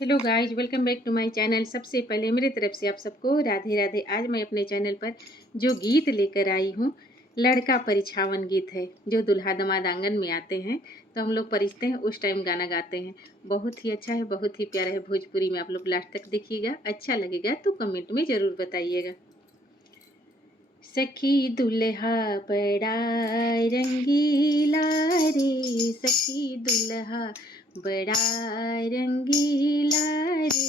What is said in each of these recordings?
Hello guys, welcome back to my channel. सबसे पहले मेरी तरफ से आप सबको राधे राधे। आज मैं अपने चैनल पर जो गीत लेकर आई हूँ, लड़का परिछावन गीत है। जो दुल्हा दामाद आंगन में आते हैं तो हम लोग परिछते हैं, उस टाइम गाना गाते हैं। बहुत ही अच्छा है, बहुत ही प्यारा है। भोजपुरी में आप लोग लास्ट तक देखिएगा, अच्छा लगेगा तो कमेंट में ज़रूर बताइएगा। सखी दुल्हा बड़ा रंगीला रे, सखी दुल्हा बड़ा रंगीला रे,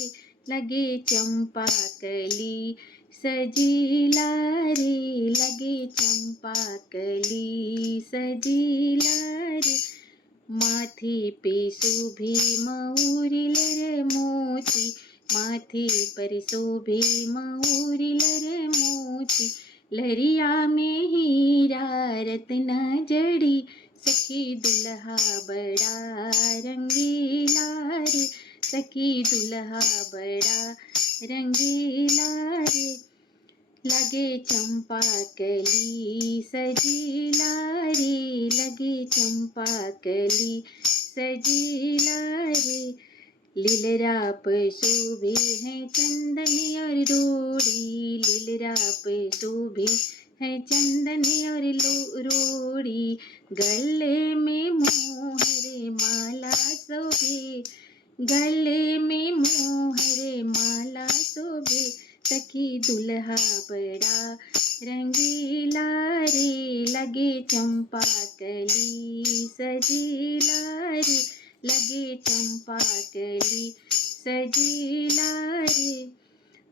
लगे चंपा कली सजीला रे, लगे चंपा कली सजीला रे, माथे पे शोभे मऊरिल रे मोती, माथे पर शोभे मऊरिल रे मोती, लहरिया में हीरा रत्ना जड़ी, सखी दुल्हा बड़ा रंगीला रे, सखी दुल्हा बड़ा रंगीला रे, लगे चंपा कली सजीला रे, लगे चंपा कली सजीला रे, लीलरा पे शोभे है चंदन और रोड़ी, लीलरा पे शोभे है चंदन और रोड़ी, गले में मोहरे माला शोभे, गले में मोहरे माला शोभे, सखी दुल्हा बड़ा रंगीला रे, लगे चंपा कली सजीला रे, लगे चंपा कली सजीला रे,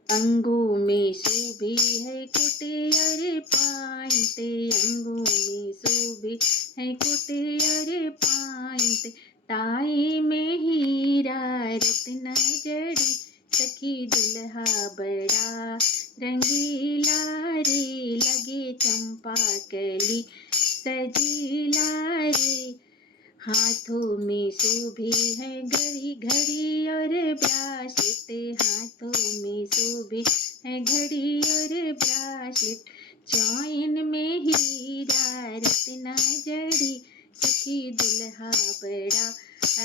अंगों में शोभे है कुटेर पाइंट, अंगों में शोभे है कुटेर पाइंट, टाई में हीरा रत्ना जड़ी, सखी दुल्हा बड़ा रंगीला रे, लगे चंपा कली सजीला रे, हाथों में शोभे है घड़ी घड़ी और ब्रासलेट, हाथों में शोभे है घड़ी और ब्रासलेट, चैन में हीरा रत्ना जड़ी, सखी दुल्हा बड़ा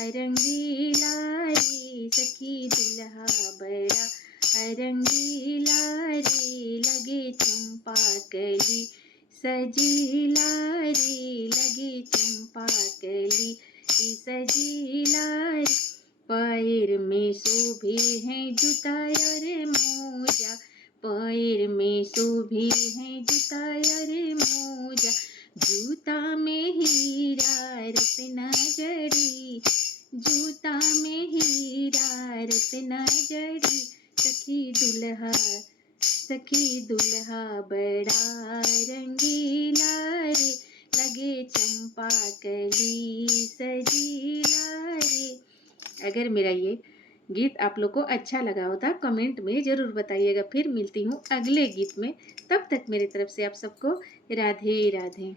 रंगीला रे, सखी दुल्हा बड़ा रंगीला रे, लगे चंपा कली सजीला रे, लगे चंपा कली सजीला रे, पैर में शोभे हैं जूता और मोजा, पैर में शोभे हैं जूता और मोजा, जूता में हीरा रत्ना जड़ी, जूता में हीरा रत्ना जड़ी, सखी दुल्हा, सखी दुल्हा बड़ा रंगीला रे, लगे चंपा कली सजीला रे। अगर मेरा ये गीत आप लोग को अच्छा लगा होता कमेंट में ज़रूर बताइएगा। फिर मिलती हूँ अगले गीत में, तब तक मेरी तरफ से आप सबको राधे राधे।